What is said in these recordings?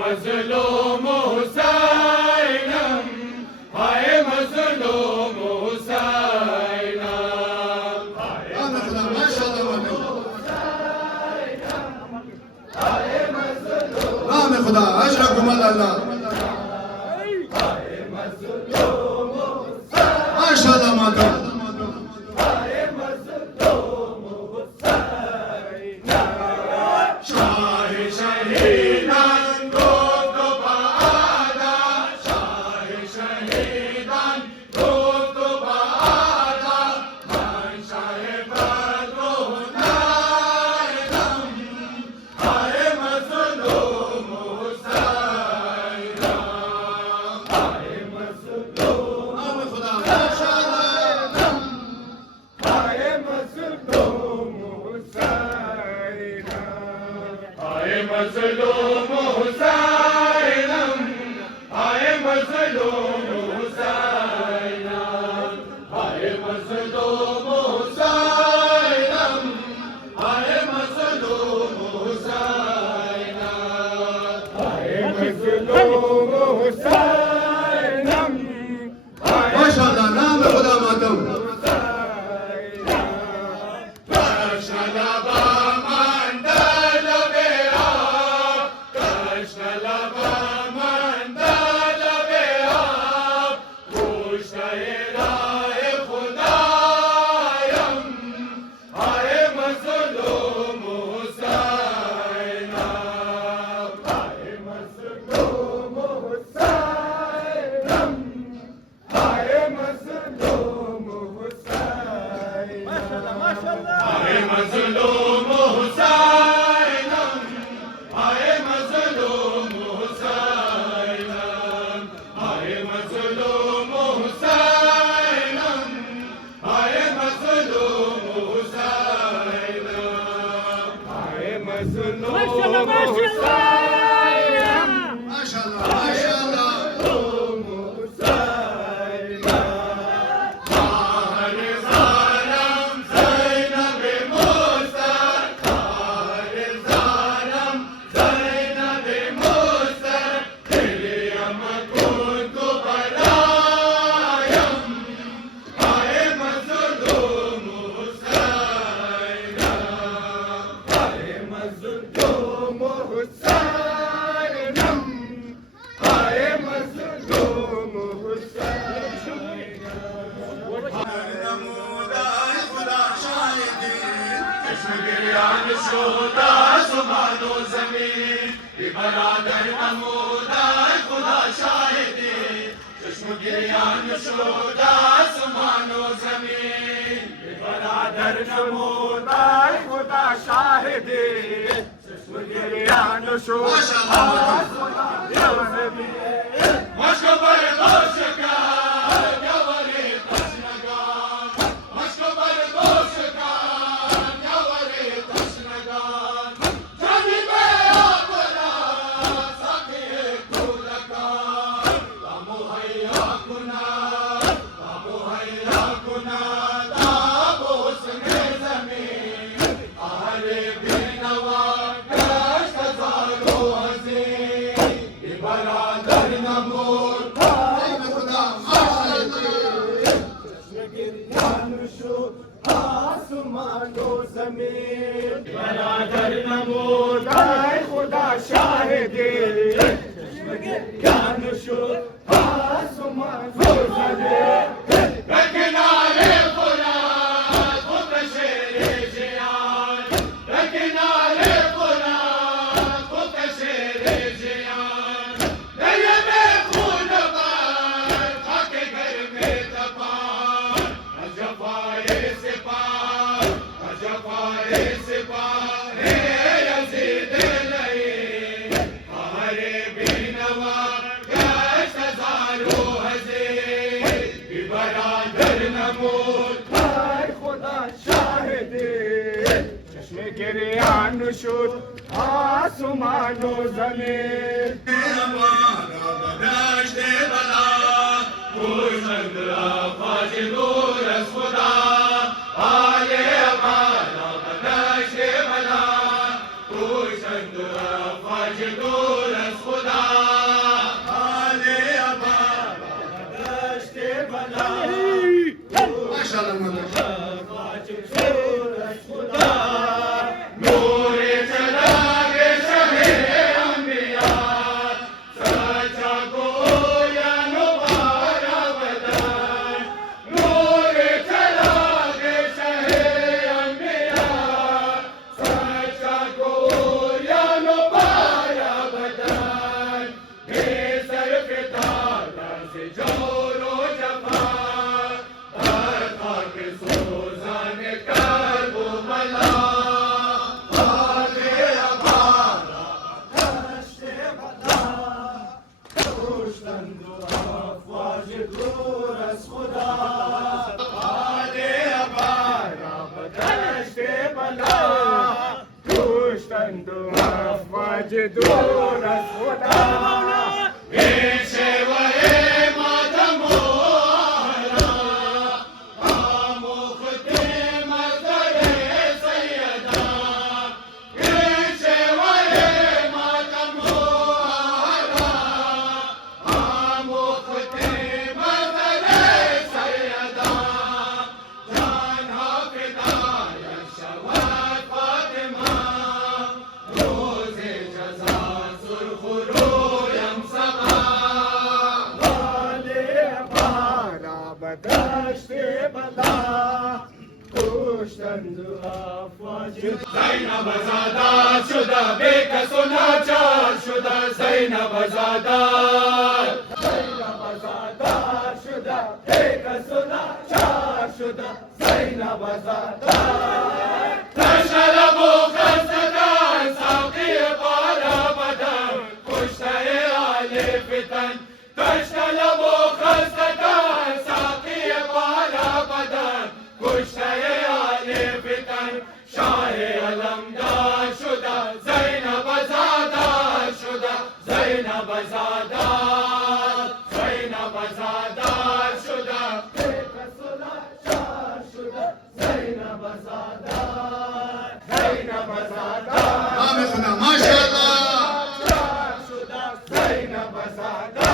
مظلوم حسینم ہائے مظلوم حسینم نام خدا اشرکم اللہ ماشاءاللہ ماتم مظلوم حسینم ہائے مظلوم حسینم ہائے مظلوم حسینم ہائے مظلوم حسینم ہائے مظلوم حسینم ماشاءاللہ نام خدا ماتم برادر نمودار خدا شاہدی چشم گریان شودا سمان و زمین برادر نمودار خدا شاہدی چشم گریان شودا سمان و زمین مشک برداشت کر گوری تشنگان مشک برداشت کر گوری تشنگان برادر نمودار خدا شاہدی यान शुद आसमान ज़मीन रखनारे क़ुरान खुद शेरे जियान रखनारे क़ुरान खुद शेरे जियान दरिया में खून बार खाके घर में तपान अजफाए सिपाह हे यज़ीद नहीं हमारे बीनवा गश्त हज़ारों हज़ीर बरादर नमूद हाय खुदा शाहिदे चश्मे गिरियान शुद आसमानो ज़मीन हमारा बदश्त बला खुशंद आफाज दूर अज़ खुदा आले हमारा बदश्त बला खुशंद आफाज दूर अज़ खुदा आले हमारा बदश्त बला माशाल्लाह माता आफाज दूर अज़ खुदा नूर चला के शहे अंबिया सच्चा गोया नुबारा बदन नूर चला के शहे अंबिया सच्चा गोया नुबारा बदन बेसर के ताला से जोरो जफा बरखा के सोजान कर वो मला आले हमारा बदश्त बला खुशंद आफाज दूर अज़ खुदा आले हमारा बदश्त बला खुशंद आफाज दूर अज़ खुदा पेशवे मातमो आमुखते मज़रे सैयदा पेशवे मातमो आमुखते मज़रे सैयदा जान हाफ़िज़ा शवात फातिमा रोज़े जज़ा सुर्ख़ रोयम समा आले हमारा बदश्त बला खुशंद आफाज ज़ैनब ज़ादा शुदा बेकसो नाचार शुदा ज़ैनब ज़ादा शुदा बेकसो नाचार शुदा ज़ैनब ज़ादा तशरबो खस्तदान साक़ी पारा बदन खुशे आले फितन तशरबो खस्तदान साक़ी पारा बदन खुशे आले फितन शाह अलमदार शुदा ज़ैनब ज़ादा शुदा ज़ैनब ज़ादा शुदा बेकसो नाचार शुदा ज़ैनब ज़ादा नाम खुदा माशाल्लाह शुदा ज़ैनब ज़ादा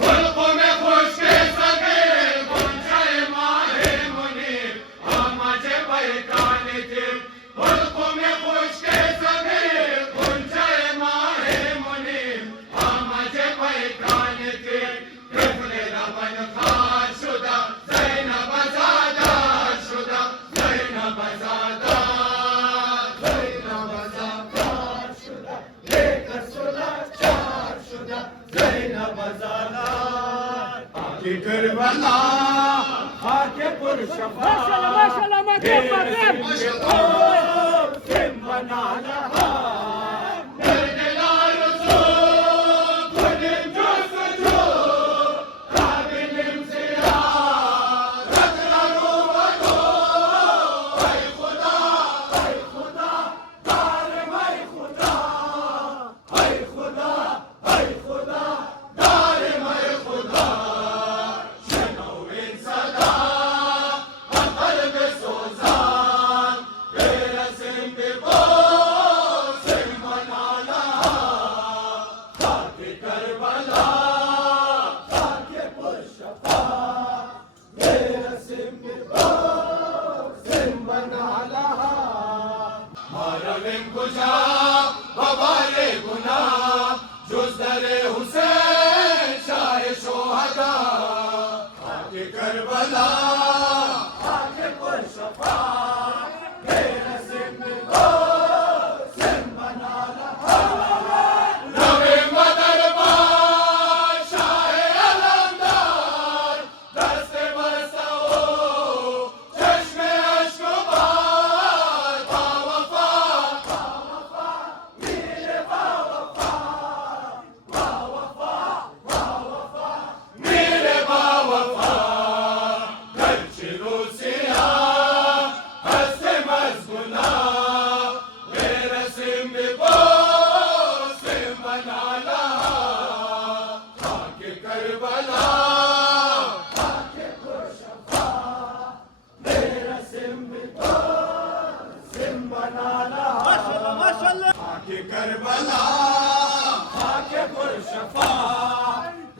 खुल्क़ों में खुशके सगीर गुंजाए माहे मुनीर आमाजे बहकाने थे खुल्क़ों में खुशके सगीर गुंजाए माहे मुनीर आमाजे बहकाने थे रिफ़ले रबन खार शुदा ज़ैनब ज़ादा शुदा ज़ैनब ज़ादा शुदा बेकसो नाचार शुदा ज़ैनब ज़ादा आके करबला आके पुरशफा माशाल्लाह माशाल्लाह बना रहा दर्द जो खुद जो काबिल से रख रो बतो ऐ खुदा दार मैं खुदा ऐ खुदा दार मैं खुदा शनो इन सदा अकल में सोजान बेरसिम के बोल से करबला करबला आके पुरशफा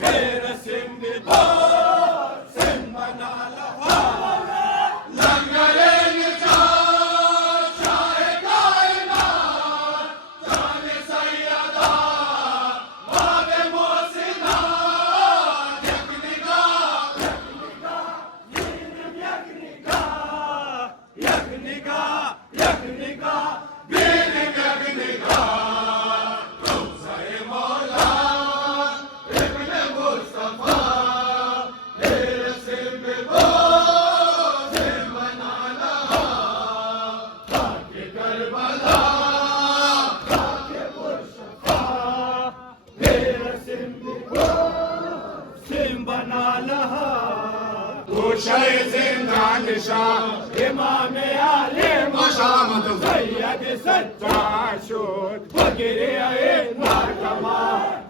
मेरे सिंह को सिंह बना लहा लंगरेंगे शाहे कायनात जाने सैयदा बाबे मोहसिना यकनिका बीन यकनिका रोज़े मौला इब्न मुस्तफा मेरे सिंह को सिंह बना लहा आके करबला आके पुरशफा मेरे सिंह को सिंह बना लहा गोशे जिंदान शाह इमाम आले माशाअल्लाह मतलब सैयद सच्चा शोध वगैरह नाकमा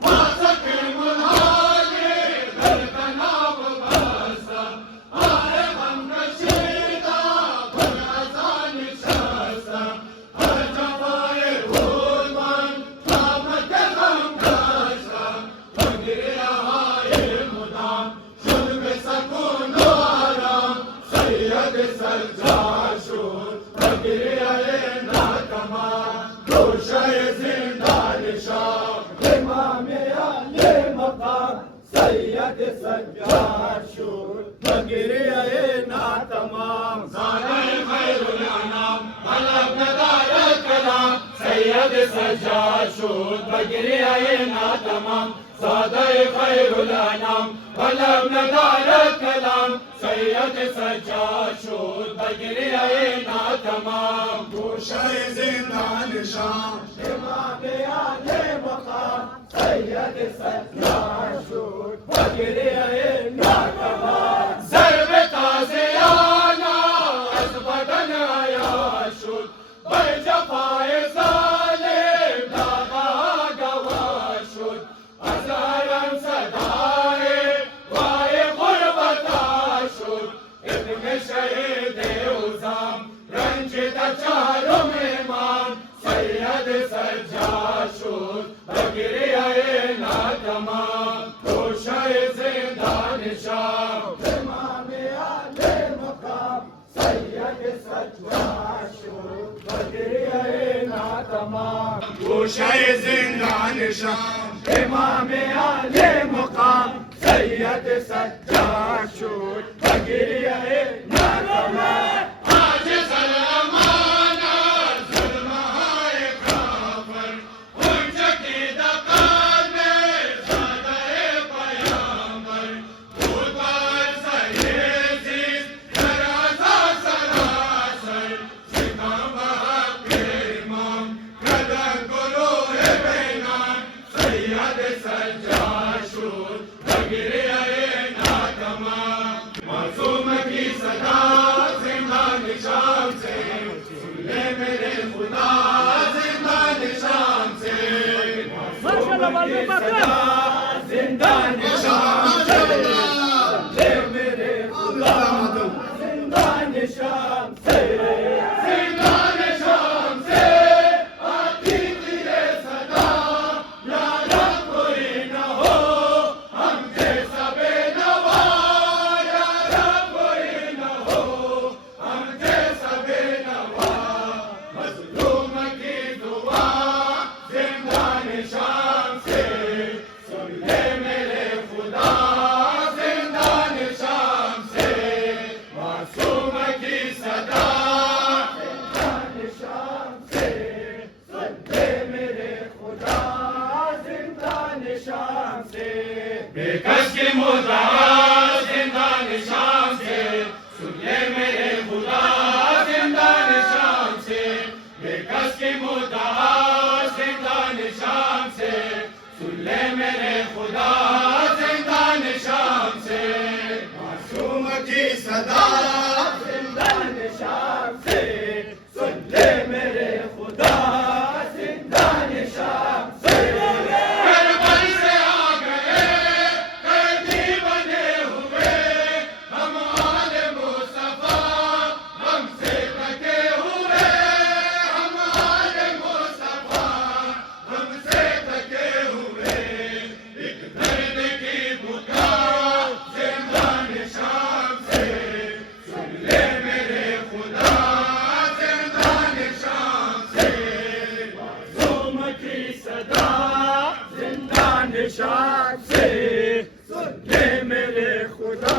मासक मुनाले दरकनाब बसा आए हम नशीदा बरसान शासा हर जवाए हुलमन कामत हम कासा वगैरह आए मुदाम शुद्ध सकून आराम सैयद सच्चा शोध वगैरह नाकमा गोशे जिंदान शाह इमाम आले मकाम सैयद सज्जाद शूर वगैरह ना तमाम ज़ाने खैरुल अनाम बलग नदारत कलाम सैयद सज्जाद शूर वगैरह ना तमाम सादे खैरुल अनाम बलग नदारत कलाम सैयद सज्जाद शूर वगैरह ना तमाम गोशे जिंदान शाह इमाम आले मकाम सैयद सज्जाद शूर वगैरह ना तमाम ज़र्ब ताज़ियाना अज़ बदन आया शुद बरजफाए ज़ालिम दागा गवा शुद हज़ारन सदाए वाए गुरबता शुद इब्न शहीद उज़ाम रंजित चारों मेहमान सैयद सज्जाद शूर वगैरह ना तमाम गोशे जिंदान शाह इमाम आले मकाम सैयद सज्जाद शूर वगैरह ना तमाम गोशे जिंदान शाह इमाम आले मकाम सैयद सज्जाद शूर वगैरह ना तमाम आज सलमाना जुल्माए काफर उठ की दकान में सादाए पयामर खुदार सहेजी दराजा सरासर सिताबा के इमाम कदर गुरु है बेनाम सैयद सज्जाद शूर वगैरह ना तमाम मासूम की सदा जिंदान शाम से सुन ले मेरे खुदा जिंदान शाम से माशाल्लाह वाले बकर जिंदान शाम से ले मेरे खुदा जिंदान शाम से जिंदान शाम से आती तेरे सदा यारा कोई न हो हम जैसा बेनवा यारा कोई न हो हम जैसा बेनवा मजलूम की दुआ जिंदान शाम से सुन शाम से, बेकस की मुद्दा जिंदान शाम से, सुन ले मेरे खुदा जिंदान शाम से, बेकस की मुद्दा जिंदान शाम से, सुन ले मेरे खुदा जिंदान शाम से, मासूम की सदा जिंदान शाम से, सुन ले मेरे खुदा जिंदान शाम से। करबल से आ गए कैदी बने हुए, हम आले मुस्तफा हमसे थके हुए, हम आले मुस्तफा हमसे थके हुए, एक दर्द की पुकार जिंदान शाम से, सुन ले मेरे खुदा जिंदान शाम से, मासूम की सदा जिंदान शाम से, सुन ले मेरे खुदा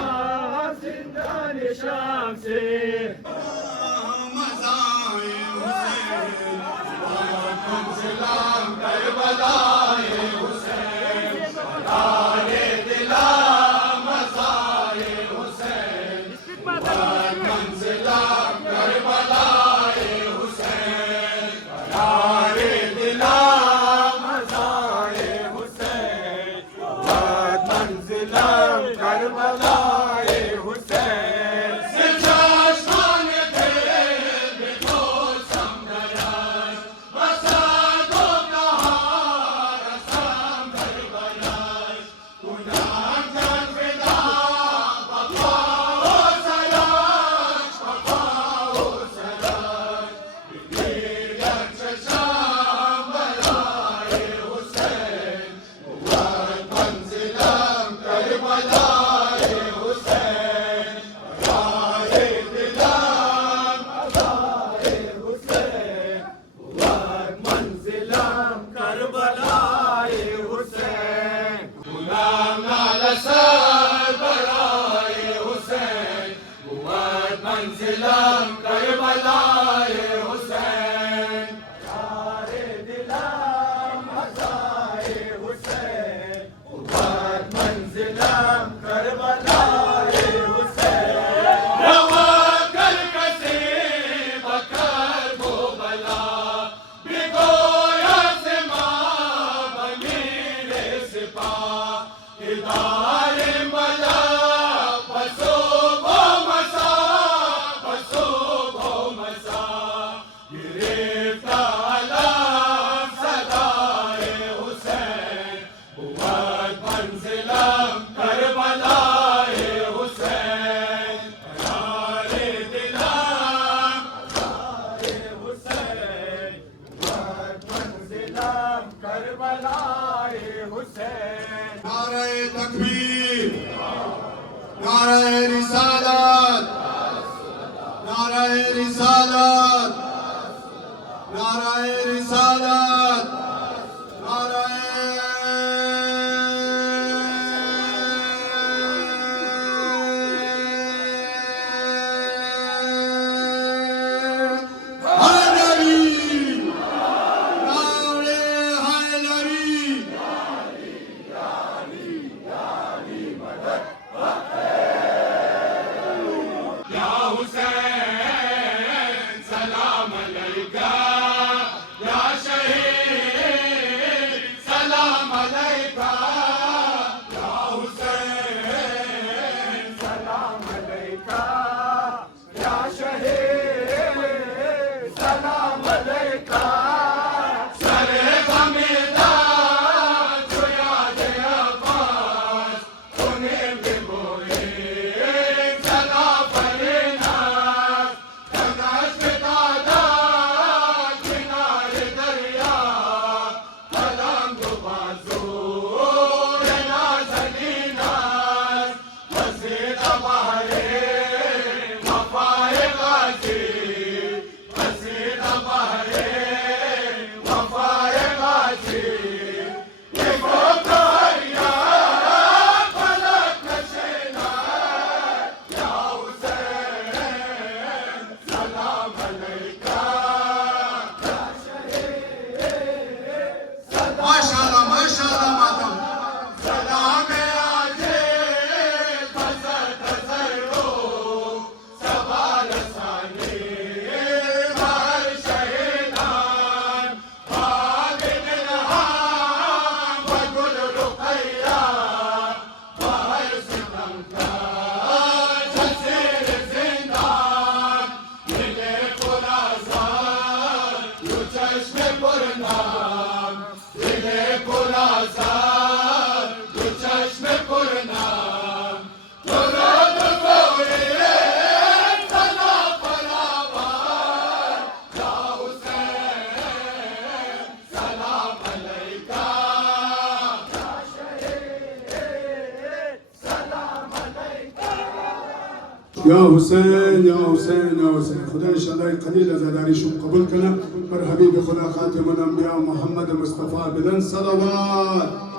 जिंदान शाम से। सलाम करबलाए हुसैन, बलाए दिला मज़ाए हुसैन, सलाम करबलाए हुसैन, बलाए दिला मज़ाए हुसैन, मंज़िलाम करबलाए हुसैन, सिलसिलाशान तेरे बिखो समदराज, बसा दो कहां रसाम करबलाज, गुनाह जान फिदा बखाओ सलाज, बखाओ सलाज, गिर चशाम बलाए हुसैन, हुआत मंज़िलाम करबलाए हुसैन, बलाए दिलाम मज़ाए हुसैन, हुआत मंज़िलाम करबलाए हुसैन, गुलाम नाला सर बलाए हुसैन, हुआत मंज़िलाम करबलाए हुसैन, बलाए दिलाम मज़ाए हुसैन, हुआत मंज़िलाम करबलाए हुसैन, रवा कर कसे बकर वो बला, भिगोया से माँ बनी रे सिपा, किरदारे मला बसो भो मसा, बसो भो मसा, गिरफ्ता अलाम सदाए हुसैन, हुआत मंज़िलाम करबलाए हुसैन, बलाए दिलाम मज़ाए हुसैन, हुआत मंज़िलाम करबलाए हुसैन। नारे तकबीर, नारे रिसालत, नारे रिसालत, नारे रिसालत, या हुसैन یا حسین یا حسین یا حسین. خدا انشاءالله قلیل ازاداری شما قبول کنه. بر حبیب خدا خاتم الانبیاء محمد مصطفی بلند صلوات.